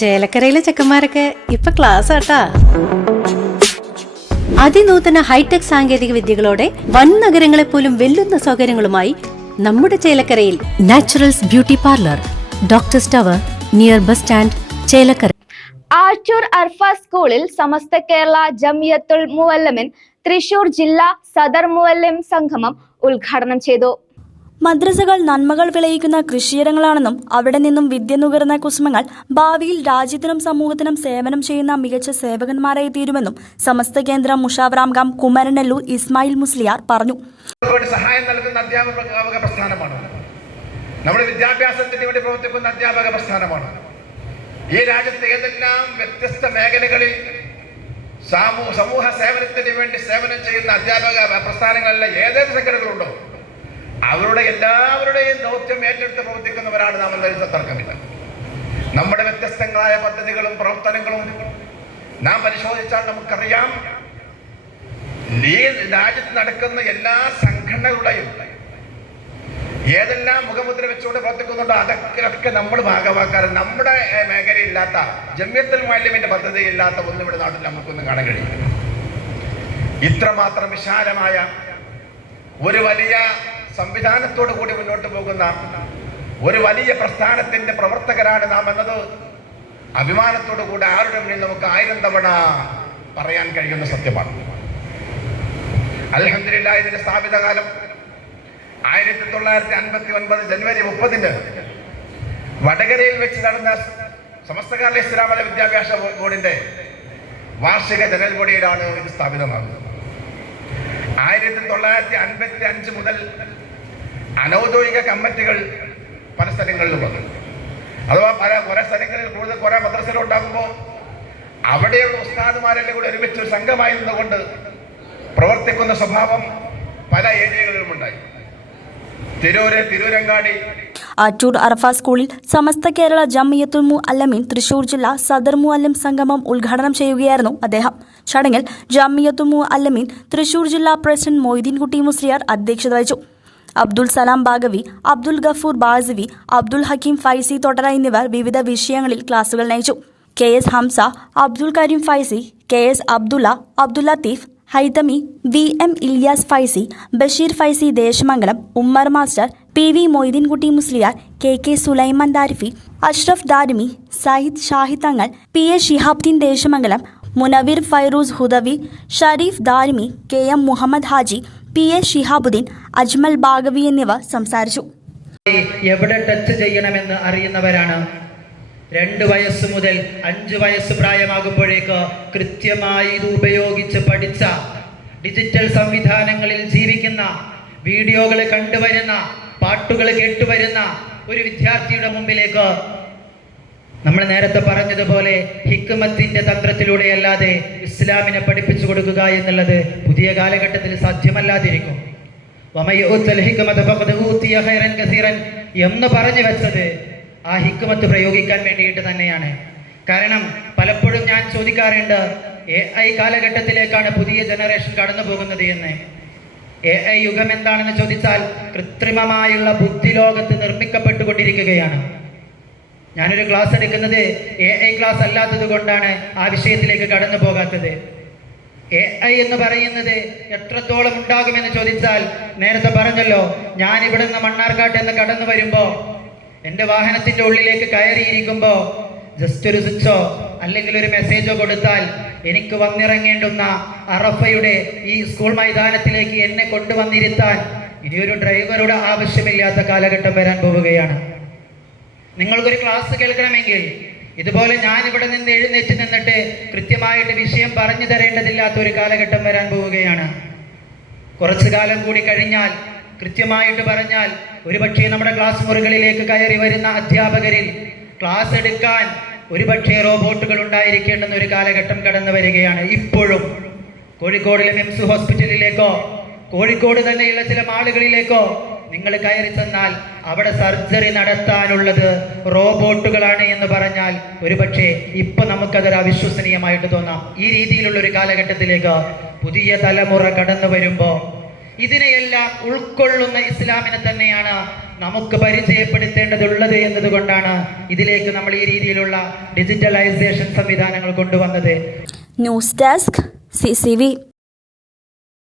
ചേലക്കരയിലെ ചെക്കന്മാരൊക്കെ ഇപ്പൊ ക്ലാസ് ആട്ടാ. അതിനൂതന ഹൈടെക് സാങ്കേതിക വിദ്യകളോടെ വൻ നഗരങ്ങളെ പോലും വെല്ലുന്ന സൗകര്യങ്ങളുമായി നമ്മുടെ ചേലക്കരയിൽ naturals beauty parlour, doctors tower, near bus stand, Chelakkara. Attoor Arafa സ്കൂളിൽ സമസ്ത കേരള ജമിയത്തുൽ മുഅല്ലിമീൻ തൃശൂർ ജില്ലാ സദർ മുഅല്ലിം സംഗമം ഉദ്ഘാടനം ചെയ്തു. മദ്രസകൾ നന്മകൾ വിളയിക്കുന്ന കൃഷിയിടങ്ങളാണെന്നും അവിടെ നിന്നും വിദ്യ നുകർന്ന കുസുമങ്ങൾ ഭാവിയിൽ രാജ്യത്തിനും സമൂഹത്തിനും സേവനം ചെയ്യുന്ന മികച്ച സേവകന്മാരായി തീരുമെന്നും സമസ്ത കേന്ദ്ര മുഷാവറാംഗം കുമരനെല്ലൂർ ഇസ്മായിൽ മുസ്ലിയാർ പറഞ്ഞു. സഹായം നൽകുന്ന അധ്യാപക പ്രസ്ഥാനമാണ്, നമ്മുടെ വിദ്യാഭ്യാസത്തിന് വേണ്ടി പ്രവർത്തിക്കുന്ന അധ്യാപക പ്രസ്ഥാനമാണ്. ഈ രാജ്യത്തെ ഏതെല്ലാം വ്യത്യസ്ത മേഖലകളിൽ സമൂഹ സേവനത്തിന് വേണ്ടി സേവനം ചെയ്യുന്ന അധ്യാപക പ്രസ്ഥാനങ്ങളിലെ ഏതേത് സംഘടനകളുണ്ടോ അവരുടെ എല്ലാവരുടെയും ദൗത്യം ഏറ്റെടുത്ത് പ്രവർത്തിക്കുന്നവരാണ് നാം എന്നതിൽ തർക്കമില്ല. നമ്മുടെ വ്യത്യസ്തങ്ങളായ പദ്ധതികളും പ്രവർത്തനങ്ങളും നാം പരിശോധിച്ചാൽ നമുക്കറിയാം, ഈ രാജ്യത്ത് നടക്കുന്ന എല്ലാ സംഘടനകളുടെയും ഏതെല്ലാം മുഖമുദ്ര വെച്ചുകൊണ്ട് പ്രവർത്തിക്കുന്നുണ്ടോ അതൊക്കെ നമ്മൾ ഭാഗവാക്കാറ്. നമ്മുടെ മേഖലയില്ലാത്ത ജമിയത്തുൽ മുഅല്ലിമീന്റെ പദ്ധതി ഇല്ലാത്ത ഒന്നും ഇവിടെ നാട്ടിൽ നമുക്കൊന്നും കാണാൻ കഴിയും. ഇത്രമാത്രം വിശാലമായ ഒരു വലിയ സംവിധാനത്തോടു കൂടി മുന്നോട്ട് പോകുന്ന ഒരു വലിയ പ്രസ്ഥാനത്തിന്റെ പ്രവർത്തകരാണ് നാം എന്നത് അഭിമാനത്തോടു കൂടി ആരുടെ മുന്നിൽ നമുക്ക് 1000 തവണ പറയാൻ കഴിയുന്ന സത്യമാണ്. അൽഹംദുലില്ലാഹ്, ഇതിന്റെ സ്ഥാപിത കാലം 1959 ജനുവരി 30 വടകരയിൽ വെച്ച് നടന്ന സമസ്ത കേരള ഇസ്ലാം മത വിദ്യാഭ്യാസ ബോർഡിന്റെ വാർഷിക ജനറൽ ബോഡിയിലാണ് ഇത് സ്ഥാപിതമാകുന്നത്. 1955 മുതൽ അനൗദ്യോഗിക കമ്മിറ്റികൾ പല സ്ഥലങ്ങളിലും വന്നു. അഥവാ കുറെ സ്ഥലങ്ങളിൽ കൂടുതൽ കുറെ മദ്രസകൾ ഉണ്ടാകുമ്പോൾ അവിടെയുള്ള ഉസ്താദുമാരെല്ലാം കൂടി ഒരുമിച്ച് ഒരു സംഘമായി നിന്നുകൊണ്ട് പ്രവർത്തിക്കുന്ന സ്വഭാവം പല ഏരിയകളിലും ഉണ്ടായി. തിരൂരങ്ങാടി ആറ്റൂർ അറഫ സ്കൂളിൽ സമസ്ത കേരള ജമിയത്തുൽ മുഅല്ലിമീൻ തൃശൂർ ജില്ലാ സദർ മുഅല്ലിം സംഗമം ഉദ്ഘാടനം ചെയ്യുകയായിരുന്നു അദ്ദേഹം. ചടങ്ങിൽ ജമിയത്തുൽ മുഅല്ലിമീൻ തൃശൂർ ജില്ലാ പ്രസിഡന്റ് മൊയ്തീൻകുട്ടി മുസ്ലിയാർ അധ്യക്ഷത വഹിച്ചു. അബ്ദുൽ സലാം ബാഗവി, അബ്ദുൽ ഗഫൂർ ബാസിവി, അബ്ദുൽ ഹക്കീം ഫൈസി തൊട്ടറ എന്നിവർ വിവിധ വിഷയങ്ങളിൽ ക്ലാസുകൾ നയിച്ചു. KS Hamsa, Abdul Kareem Faizy, KS Abdulla, Abdul Latheef Haithami, VM Iliyas Faizy, Basheer Faizy Desamangalam, Ummer master, PV Moideenkutty Musliyar, KK Sulaiman Darifi, Ashraf Darimi, Sayyid Shahid Thangal, PA Shihabdeen Desamangalam, Munavir Fairooz Hudawi, Shareef Darimi, KM Muhammad Haji, PA Shihabuddin, Ajmal Baghavi എന്നിവർ സംസാരിച്ചു. എവിടെ ടച്ച് ചെയ്യണമെന്ന് അറിയുന്നവരാണ്. 2 വയസ്സ് മുതൽ 5 വയസ്സ് പ്രായമാകുമ്പോഴേക്ക് കൃത്യമായി ഇത് ഉപയോഗിച്ച് പഠിച്ച, ഡിജിറ്റൽ സംവിധാനങ്ങളിൽ ജീവിക്കുന്ന, വീഡിയോകൾ കണ്ടുവരുന്ന, പാട്ടുകൾ കേട്ടുവരുന്ന ഒരു വിദ്യാർത്ഥിയുടെ മുമ്പിലേക്ക് നമ്മൾ നേരത്തെ പറഞ്ഞതുപോലെ ഹിക്മത്തിന്റെ തന്ത്രത്തിലൂടെയല്ലാതെ ഇസ്ലാമിനെ പഠിപ്പിച്ചു കൊടുക്കുക എന്നുള്ളത് പുതിയ കാലഘട്ടത്തിൽ സാധ്യമല്ലാതിരിക്കും. എന്ന് പറഞ്ഞു വെച്ചത് ആ ഹിക്മത്ത് പ്രയോഗിക്കാൻ വേണ്ടിയിട്ട് തന്നെയാണ്. കാരണം പലപ്പോഴും ഞാൻ ചോദിക്കാറുണ്ട്, AI കാലഘട്ടത്തിലേക്കാണ് പുതിയ ജനറേഷൻ കടന്നു പോകുന്നത് എന്ന്. AI യുഗം എന്താണെന്ന് ചോദിച്ചാൽ കൃത്രിമമായുള്ള ബുദ്ധി ലോകത്ത് നിർമ്മിക്കപ്പെട്ടുകൊണ്ടിരിക്കുകയാണ്. ഞാനൊരു ക്ലാസ് എടുക്കുന്നത് AI ക്ലാസ് അല്ലാത്തത് കൊണ്ടാണ് ആ വിഷയത്തിലേക്ക് കടന്നു പോകാത്തത്. AI എന്ന് പറയുന്നത് എത്രത്തോളം ഉണ്ടാകുമെന്ന് ചോദിച്ചാൽ, നേരത്തെ പറഞ്ഞല്ലോ, ഞാൻ ഇവിടെ നിന്ന് മണ്ണാർക്കാട്ട് എന്ന് കടന്നു വരുമ്പോൾ എൻ്റെ വാഹനത്തിൻ്റെ ഉള്ളിലേക്ക് കയറിയിരിക്കുമ്പോൾ ജസ്റ്റ് ഒരു സ്വിച്ചോ അല്ലെങ്കിൽ ഒരു മെസ്സേജോ കൊടുത്താൽ എനിക്ക് വന്നിറങ്ങേണ്ടുന്ന അറഫയുടെ ഈ സ്കൂൾ മൈതാനത്തിലേക്ക് എന്നെ കൊണ്ടുവന്നിരുത്താൻ ഇനിയൊരു ഡ്രൈവറുടെ ആവശ്യമില്ലാത്ത കാലഘട്ടം വരാൻ പോവുകയാണ്. നിങ്ങൾക്കൊരു ക്ലാസ് കേൾക്കണമെങ്കിൽ ഇതുപോലെ ഞാൻ ഇവിടെ നിന്ന് എഴുന്നേറ്റ് നിന്നിട്ട് കൃത്യമായിട്ട് വിഷയം പറഞ്ഞു തരേണ്ടതില്ലാത്ത ഒരു കാലഘട്ടം വരാൻ പോവുകയാണ്. കുറച്ചു കാലം കൂടി കഴിഞ്ഞാൽ, കൃത്യമായിട്ട് പറഞ്ഞാൽ, ഒരുപക്ഷെ നമ്മുടെ ക്ലാസ് മുറികളിലേക്ക് കയറി വരുന്ന അധ്യാപകരിൽ ക്ലാസ് എടുക്കാൻ ഒരുപക്ഷെ റോബോട്ടുകൾ ഉണ്ടായിരിക്കേണ്ടുന്ന ഒരു കാലഘട്ടം കടന്നു വരികയാണ്. ഇപ്പോഴും കോഴിക്കോടിലെ മിംസ് ഹോസ്പിറ്റലിലേക്കോ കോഴിക്കോട് തന്നെയുള്ള ചില മാളുകളിലേക്കോ നിങ്ങൾ കയറി ചെന്നാൽ അവിടെ സർജറി നടത്താനുള്ളത് റോബോട്ടുകളാണ് എന്ന് പറഞ്ഞാൽ ഒരുപക്ഷെ ഇപ്പൊ നമുക്കതൊരു അവിശ്വസനീയമായിട്ട് തോന്നാം. ഈ രീതിയിലുള്ള ഒരു കാലഘട്ടത്തിലേക്ക് പുതിയ തലമുറ കടന്നു വരുമ്പോൾ ഇതിനെയെല്ലാം ഉൾക്കൊള്ളുന്ന ഇസ്ലാമിനെ തന്നെയാണ് നമുക്ക് പരിചയപ്പെടുത്തേണ്ടതുള്ളത് എന്നതുകൊണ്ടാണ് ഇതിലേക്ക് നമ്മൾ ഈ രീതിയിലുള്ള ഡിജിറ്റലൈസേഷൻ സംവിധാനങ്ങൾ കൊണ്ടുവന്നത്. News desk CCV.